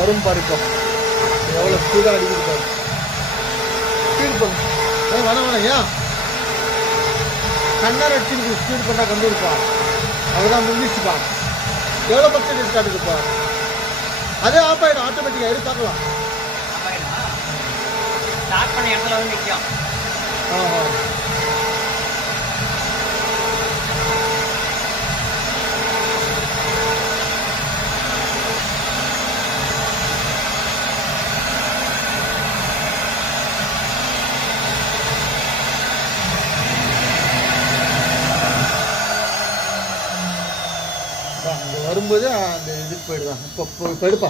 வரும் பாரு. இப்போ எவ்வளோ ஸ்பீடாக அடிக்குது பாரு. ஸ்பீடு பண்ணு. வேணாம் வேணாம். ஏன் கண்ணார் அடிச்சு ஸ்பீடு பண்ணால் கண்டுருப்பா. அவ்வளோதான் முடிஞ்சிச்சுப்பா. எவ்வளோ பர்சன்டேஜ் காட்டுதுப்பா. அதே ஆஃப் ஆகிடும் ஆட்டோமேட்டிக்காக. எது பார்க்கலாம். ஸ்டார்ட் பண்ண இடத்துல வந்து நிற்கும். ஆஹா. அங்கே வரும்போது அந்த இதுக்கு போயிடுதான். இப்போ போயிடுப்பா.